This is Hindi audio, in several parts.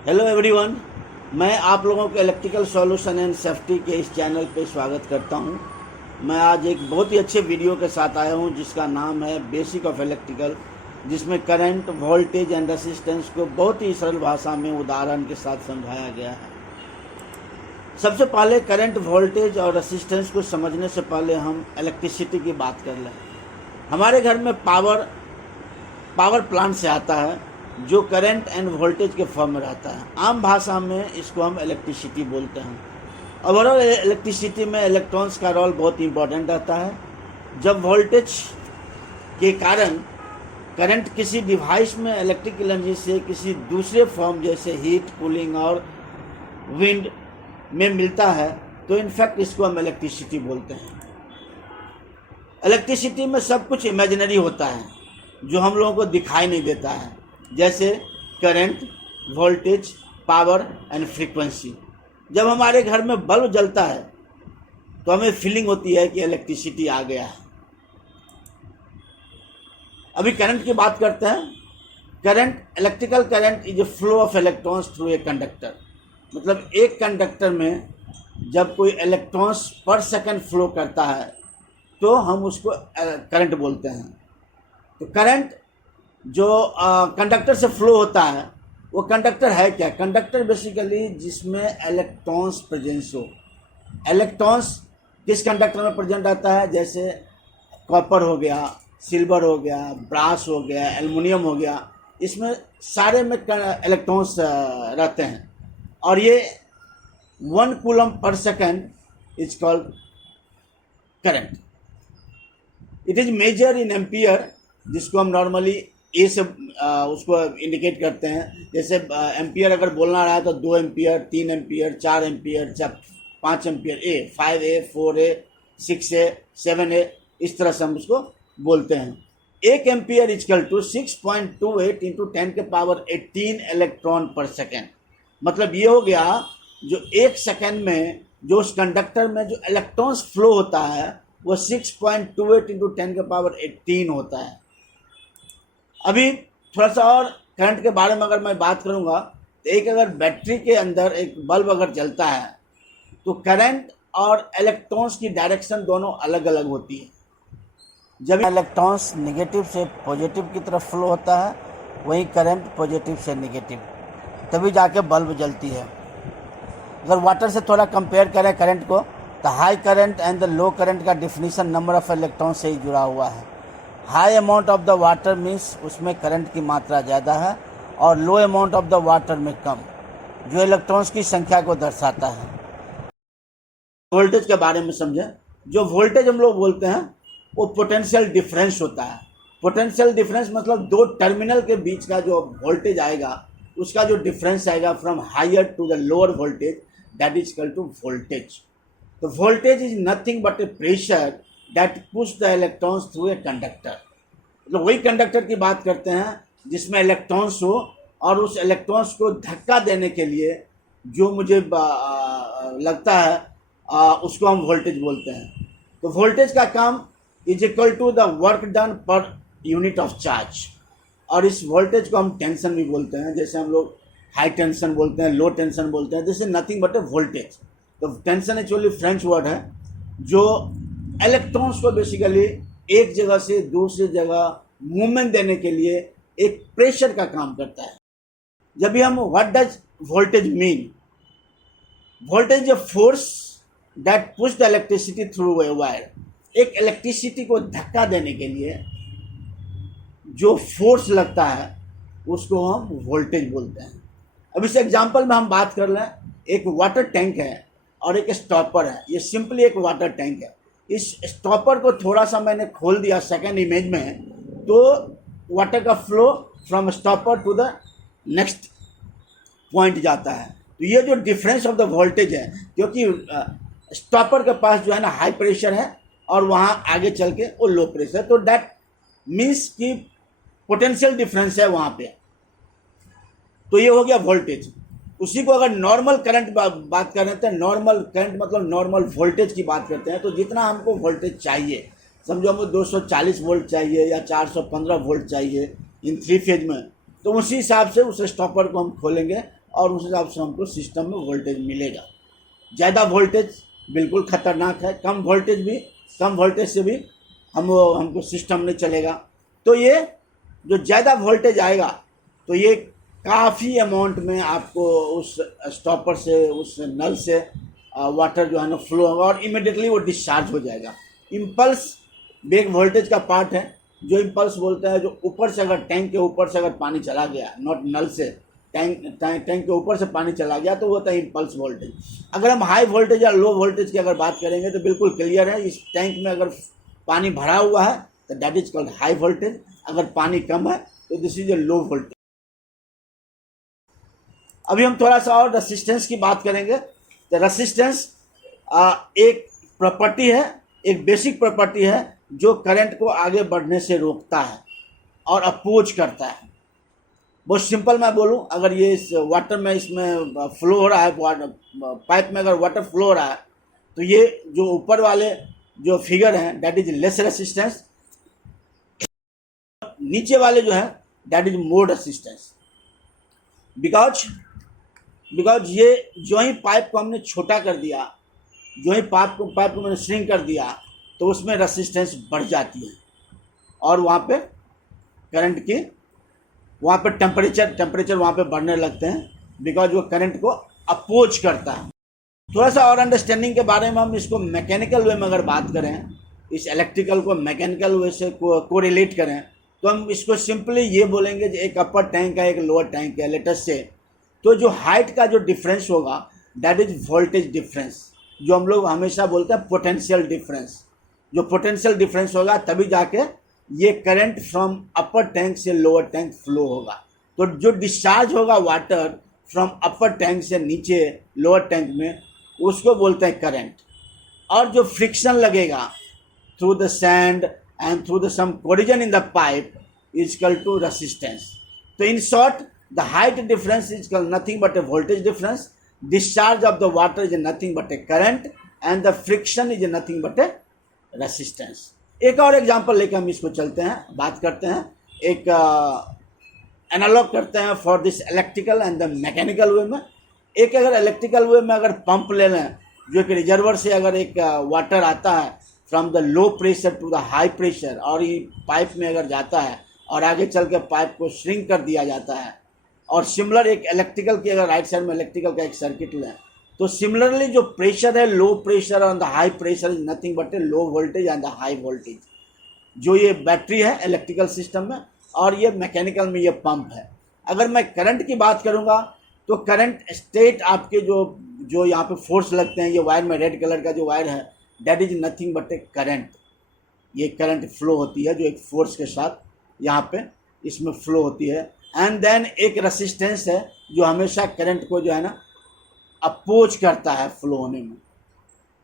Hello everyone. मैं आप लोगों को इलेक्ट्रिकल सॉल्यूशन एंड सेफ्टी के इस चैनल पे स्वागत करता हूं। मैं आज एक बहुत ही अच्छे वीडियो के साथ आया हूं जिसका नाम है बेसिक ऑफ इलेक्ट्रिकल, जिसमें करंट, वोल्टेज एंड रेसिस्टेंस को बहुत ही सरल भाषा में उदाहरण के साथ समझाया गया है। सबसे पहले करंट, वोल्टेज और रेसिस्टेंस को समझने से पहले हम इलेक्ट्रिसिटी की बात कर लें। हमारे घर में पावर प्लांट से आता है जो करंट एंड वोल्टेज के फॉर्म में रहता है। आम भाषा में इसको हम इलेक्ट्रिसिटी बोलते हैं। ओवरऑल इलेक्ट्रिसिटी में इलेक्ट्रॉन्स का रोल बहुत इंपॉर्टेंट रहता है। जब वोल्टेज के कारण करंट किसी डिवाइस में इलेक्ट्रिकल एनर्जी से किसी दूसरे फॉर्म जैसे हीट, कूलिंग और विंड में मिलता है तो इनफैक्ट इसको हम इलेक्ट्रिसिटी बोलते हैं। इलेक्ट्रिसिटी में सब कुछ इमेजिनरी होता है जो हम लोगों को दिखाई नहीं देता है, जैसे current, voltage, power and frequency. जब हमारे घर में बल्ब जलता है तो हमें फीलिंग होती है कि इलेक्ट्रिसिटी आ गया है। अभी करंट की बात करते हैं। Current, electrical current is a flow of electrons through a conductor. मतलब एक कंडक्टर में जब कोई इलेक्ट्रॉन्स पर सेकंड फ्लो करता है तो हम उसको करंट बोलते हैं। तो करंट जो कंडक्टर से फ्लो होता है वो कंडक्टर है क्या? कंडक्टर बेसिकली जिसमें इलेक्ट्रॉन्स प्रेजेंस हो। इलेक्ट्रॉन्स किस कंडक्टर में प्रेजेंट रहता है? जैसे कॉपर हो गया, सिल्वर हो गया, ब्रास हो गया, एल्युमिनियम हो गया, इसमें सारे में इलेक्ट्रॉन्स रहते हैं। और ये 1 कूलम पर second is called current. It is measure in ampere, जिसको हम नॉर्मली ए से उसको इंडिकेट करते हैं। जैसे एम्पियर अगर बोलना रहा है तो 2 एम्पियर, 3 एम्पियर, 4 एम्पियर, 5 एम्पियर, ए 5A, 4A, 6A, 7A, इस तरह से हम उसको बोलते हैं। 1 एम्पियर इजकल टू 6.28 इंटू 10 के पावर 18 इलेक्ट्रॉन पर सेकेंड। मतलब ये हो गया जो 1 सेकेंड में जो उस कंडक्टर में जो इलेक्ट्रॉन्स फ्लो होता है वो 6.28 इंटू 10 के पावर 18 होता है। अभी थोड़ा सा और करंट के बारे में अगर मैं बात करूंगा तो एक अगर बैटरी के अंदर एक बल्ब अगर जलता है तो करंट और इलेक्ट्रॉन्स की डायरेक्शन दोनों अलग अलग होती है। जब इलेक्ट्रॉन्स नेगेटिव से पॉजिटिव की तरफ फ्लो होता है वहीं करंट पॉजिटिव से नेगेटिव, तभी जाके बल्ब जलती है। अगर वाटर से थोड़ा कंपेयर करें करंट को तो high current and the low current का डिफिनीशन नंबर ऑफ इलेक्ट्रॉन से ही जुड़ा हुआ है। High amount of the water means उसमें करंट की मात्रा ज़्यादा है और लो अमाउंट ऑफ द वाटर में कम, जो इलेक्ट्रॉन्स की संख्या को दर्शाता है। वोल्टेज के बारे में समझें। जो वोल्टेज हम लोग बोलते हैं वो पोटेंशियल डिफरेंस होता है। पोटेंशियल डिफरेंस मतलब दो टर्मिनल के बीच का जो वोल्टेज आएगा उसका जो डिफरेंस आएगा from higher to the lower voltage, that is equal to voltage. तो voltage is nothing but a pressure that push the electrons through a conductor. तो वही कंडक्टर की बात करते हैं जिसमें इलेक्ट्रॉन्स हो और उस इलेक्ट्रॉन्स को धक्का देने के लिए जो मुझे लगता है उसको हम वोल्टेज बोलते हैं। तो वोल्टेज का काम is equal to the work done पर यूनिट ऑफ चार्ज। और इस वोल्टेज को हम टेंशन भी बोलते हैं। जैसे हम लोग हाई टेंशन बोलते हैं, लो टेंशन बोलते हैं। This is nothing but a voltage. तो टेंशन एक्चुअली फ्रेंच वर्ड है जो इलेक्ट्रॉन्स को बेसिकली एक जगह से दूसरी जगह मूवमेंट देने के लिए एक प्रेशर का काम करता है। जब भी हम what does voltage mean? Voltage is a force that push the electricity through a wire. एक इलेक्ट्रिसिटी को धक्का देने के लिए जो फोर्स लगता है उसको हम वोल्टेज बोलते हैं। अब इस एग्जांपल में हम बात कर लें। एक वाटर टैंक है और एक स्टॉपर है। ये सिंपली एक वाटर टैंक है। इस स्टॉपर को थोड़ा सा मैंने खोल दिया सेकेंड इमेज में तो वाटर का flow from stopper to the next point जाता है। तो ये जो डिफरेंस ऑफ द वोल्टेज है, क्योंकि स्टॉपर के पास जो है ना हाई प्रेशर है और वहाँ आगे चल के वो लो प्रेशर, तो दैट मीन्स कि पोटेंशियल डिफरेंस है वहाँ पे। तो ये हो गया वोल्टेज। उसी को अगर नॉर्मल करंट बात कर रहे हैं, नॉर्मल करंट मतलब नॉर्मल वोल्टेज की बात करते हैं। तो जितना हमको वोल्टेज चाहिए, समझो हमको 240 वोल्ट चाहिए या 415 वोल्ट चाहिए इन 3 फेज में, तो उसी हिसाब से उस स्टॉपर को हम खोलेंगे और उस हिसाब से हमको सिस्टम में वोल्टेज मिलेगा। ज़्यादा वोल्टेज बिल्कुल ख़तरनाक है, कम वोल्टेज से भी हमको सिस्टम नहीं चलेगा। तो ये जो ज़्यादा वोल्टेज आएगा तो ये काफ़ी अमाउंट में आपको उस स्टॉपर से, उस नल से वाटर जो है ना फ्लो होगा और इमिडिएटली वो डिस्चार्ज हो जाएगा। इम्पल्स भी एक वोल्टेज का पार्ट है। जो इम्पल्स बोलते हैं, जो ऊपर से अगर टैंक के ऊपर से अगर पानी चला गया, नॉट नल से, टैंक के ऊपर से पानी चला गया तो वो होता है इम्पल्स वोल्टेज। अगर हम हाई वोल्टेज या लो वोल्टेज की अगर बात करेंगे तो बिल्कुल क्लियर है, इस टैंक में अगर पानी भरा हुआ है तो that is called high voltage, अगर पानी कम है तो this is a low voltage. अभी हम थोड़ा सा और रेसिस्टेंस की बात करेंगे। तो रेसिस्टेंस एक प्रॉपर्टी है, एक बेसिक प्रॉपर्टी है जो करंट को आगे बढ़ने से रोकता है और अपोज करता है। बहुत सिंपल मैं बोलूं, अगर ये इस वाटर में इसमें फ्लो हो रहा है, पाइप में अगर वाटर फ्लो हो रहा है तो ये जो ऊपर वाले जो फिगर हैं दैट इज लेस रेसिस्टेंस, नीचे वाले जो है that is more resistance. Because ये जो ही पाइप को हमने छोटा कर दिया, जो ही पाइप को मैंने श्रिंक कर दिया तो उसमें रेसिस्टेंस बढ़ जाती है और वहाँ पे करंट की, वहाँ पे टेम्परेचर वहाँ पे बढ़ने लगते हैं, बिकॉज वो करंट को अपोज करता है। थोड़ा सा और अंडरस्टैंडिंग के बारे में हम इसको मैकेनिकल वे में अगर बात करें, इस इलेक्ट्रिकल को मैकेनिकल वे से कोरिलेट करें तो हम इसको सिंपली ये बोलेंगे कि एक अपर टैंक है, एक लोअर टैंक है लेटेस्ट से, तो जो हाइट का जो डिफरेंस होगा दैट इज वोल्टेज डिफरेंस, जो हम लोग हमेशा बोलते हैं पोटेंशियल डिफरेंस। जो पोटेंशियल डिफरेंस होगा तभी जाके ये करंट फ्रॉम अपर टैंक से लोअर टैंक फ्लो होगा। तो जो डिस्चार्ज होगा वाटर फ्रॉम अपर टैंक से नीचे लोअर टैंक में उसको बोलते हैं करंट। और जो फ्रिक्शन लगेगा through the sand and through the some collision in the pipe is equal to resistance. तो in short the height difference is equal nothing but a voltage difference, discharge of the water is nothing but a current and the friction is nothing but a resistance। एक और एग्जांपल लेकर हम इसको चलते हैं, बात करते हैं, एक एनालॉग करते हैं for this electrical and the mechanical वे में। एक अगर इलेक्ट्रिकल वे में अगर पंप ले लें, जो कि रिजर्वर से अगर एक वाटर आता है from the low pressure to the high pressure और ये पाइप में अगर जाता है और आगे चल के पाइप को श्रिंक कर दिया जाता है, और सिमिलर एक इलेक्ट्रिकल की अगर राइट साइड में इलेक्ट्रिकल का एक सर्किट लें तो सिमिलरली जो प्रेशर है, लो प्रेशर और the high pressure is nothing but A low voltage and the high voltage. जो ये बैटरी है इलेक्ट्रिकल सिस्टम में और ये मैकेनिकल में ये पंप है। अगर मैं करंट की बात करूँगा तो करंट स्टेट आपके जो यहाँ पे फोर्स लगते हैं, ये वायर में रेड कलर का जो वायर है that is nothing but A current. ये करंट फ्लो होती है जो एक फोर्स के साथ यहाँ पे इसमें फ्लो होती है। एंड देन एक रेसिस्टेंस है जो हमेशा करंट को जो है ना अपोज करता है फ्लो होने में।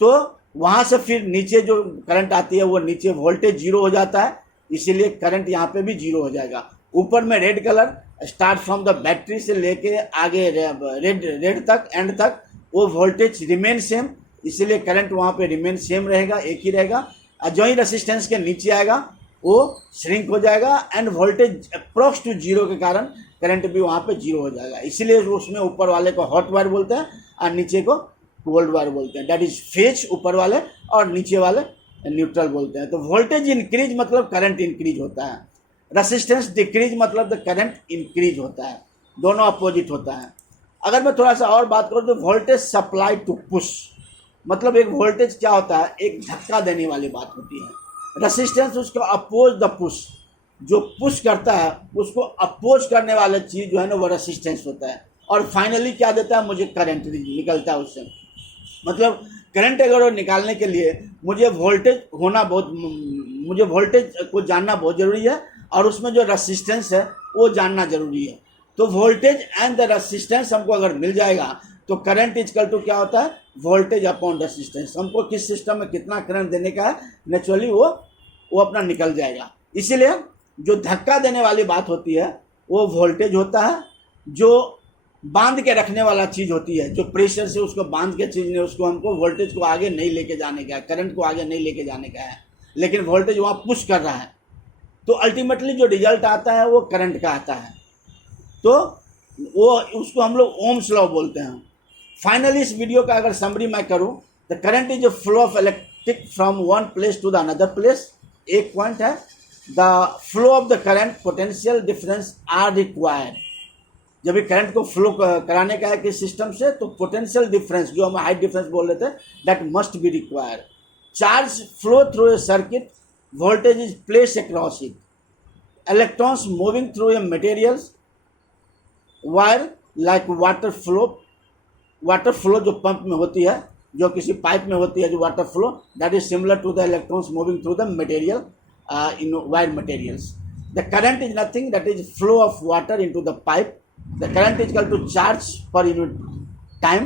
तो वहाँ से फिर नीचे जो करंट आती है वो नीचे वोल्टेज जीरो हो जाता है, इसीलिए करंट यहाँ पे भी जीरो हो जाएगा। ऊपर में red colour start from the battery से लेके आगे रेड तक एंड तक वो वोल्टेज रिमेन सेम, इसीलिए करंट वहाँ पे रिमेन सेम रहेगा, एक ही रहेगा। और जो ही रेसिस्टेंस के नीचे आएगा वो श्रिंक हो जाएगा and voltage approx to zero के कारण करंट भी वहाँ पे जीरो हो जाएगा। इसीलिए उसमें ऊपर वाले को हॉट वायर बोलते हैं और नीचे को कोल्ड वायर बोलते हैं। दैट इज फेज ऊपर वाले और नीचे वाले न्यूट्रल बोलते हैं। तो वोल्टेज इंक्रीज मतलब करंट इंक्रीज होता है, रेसिस्टेंस डिक्रीज मतलब द करंट इंक्रीज होता है, दोनों अपोजिट होता है। अगर मैं थोड़ा सा और बात करूँ तो वोल्टेज सप्लाई टू पुश, मतलब एक वोल्टेज क्या होता है, एक धक्का देने वाली बात होती है। रेसिस्टेंस उसको अपोज द पुश, जो पुश करता है उसको अपोज करने वाला चीज़ जो है ना वो रेसिस्टेंस होता है। और फाइनली क्या देता है, मुझे करंट निकलता है उससे। मतलब करंट अगर निकालने के लिए मुझे वोल्टेज को जानना बहुत ज़रूरी है और उसमें जो रेसिस्टेंस है वो जानना ज़रूरी है। तो वोल्टेज एंड द रेसिस्टेंस हमको अगर मिल जाएगा तो करंट इजकल टू क्या होता है, वोल्टेज अपॉन रेसिस्टेंस। हमको किस सिस्टम में कितना करंट देने का है नेचुरली वो अपना निकल जाएगा। इसीलिए जो धक्का देने वाली बात होती है वो वोल्टेज होता है, जो बांध के रखने वाला चीज़ होती है, जो प्रेशर से उसको बांध के चीज़ ने उसको हमको वोल्टेज को आगे नहीं लेके जाने का है, करंट को आगे नहीं लेके जाने का है, लेकिन वोल्टेज वहाँ पुश कर रहा है। तो अल्टीमेटली जो रिजल्ट आता है वो करंट का आता है। तो वो उसको हम लोग ओम्स लॉ बोलते हैं। फाइनली इस वीडियो का अगर समरी मैं करूं, the current is a flow of electric from one place to the another place. एक पॉइंट है, the flow of the current potential difference are required. जब ये करंट को फ्लो कराने का है किस सिस्टम से, तो पोटेंशियल डिफरेंस जो हम हाइट डिफरेंस बोल रहे थे, that must be required. Charge flow through a circuit, voltage is place across it, electrons moving through a materials wire like water flow जो पंप में होती है, जो किसी पाइप में होती है जो water flow, that is similar to the electrons moving through the material in wire materials. The current is nothing, that is flow of water into the pipe. The current is equal to charge per unit time,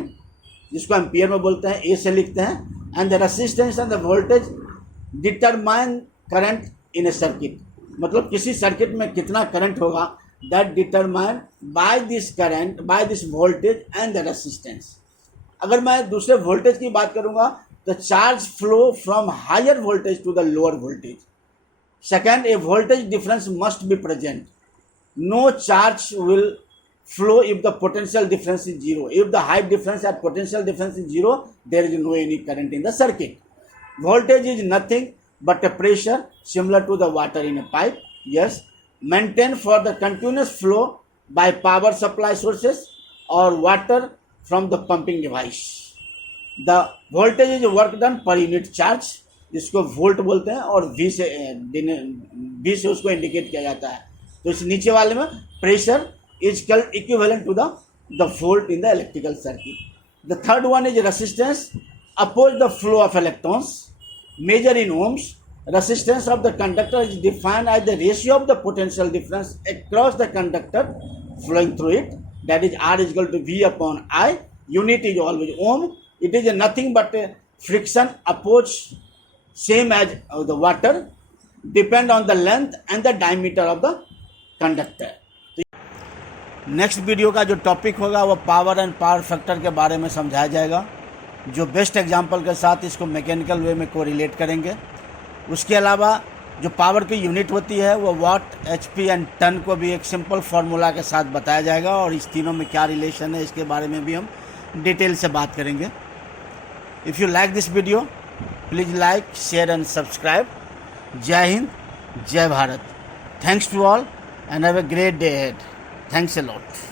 जिसको एम्पियर में बोलते हैं, ए से लिखते हैं. And the resistance and the voltage determine current in a circuit. मतलब किसी सर्किट में कितना करंट होगा, that determined by this current, by this voltage and the resistance. अगर मैं दूसरे वोल्टेज की बात करूंगा, the charge flow from higher voltage to the lower voltage. Second, a voltage difference must be present. No charge will flow if the potential difference is zero. If the height difference and potential difference is zero, there is no any current in the circuit. Voltage is nothing but a pressure similar to the water in a pipe. Yes, maintained for the continuous flow by power supply sources or water from the pumping device. The voltage is work done per unit charge, जिसको वोल्ट बोलते हैं, और वी से उसको इंडिकेट किया जाता है. तो इस नीचे वाले में pressure is equivalent to the volt in the electrical circuit. The third one is resistance, oppose the flow of electrons, measure in ohms. Resistance of the conductor is defined as the ratio of the potential difference across the conductor flowing through it, that is R is equal to V upon I. Unit is always ohm. It is nothing but friction oppose same as the water, depend on the length and the diameter of the conductor. Next video का जो टॉपिक होगा वो पावर एंड पावर फैक्टर के बारे में समझाया जाएगा, जो बेस्ट एग्जांपल के साथ इसको मैकेनिकल वे में कोरिलेट करेंगे. उसके अलावा जो पावर की यूनिट होती है वो वाट, एचपी एंड टन को भी एक सिंपल फार्मूला के साथ बताया जाएगा, और इस तीनों में क्या रिलेशन है इसके बारे में भी हम डिटेल से बात करेंगे. If you like this video, please like, share and subscribe. Jai Hind, Jai Bharat. Thanks to all and have a great day ahead. Thanks a lot.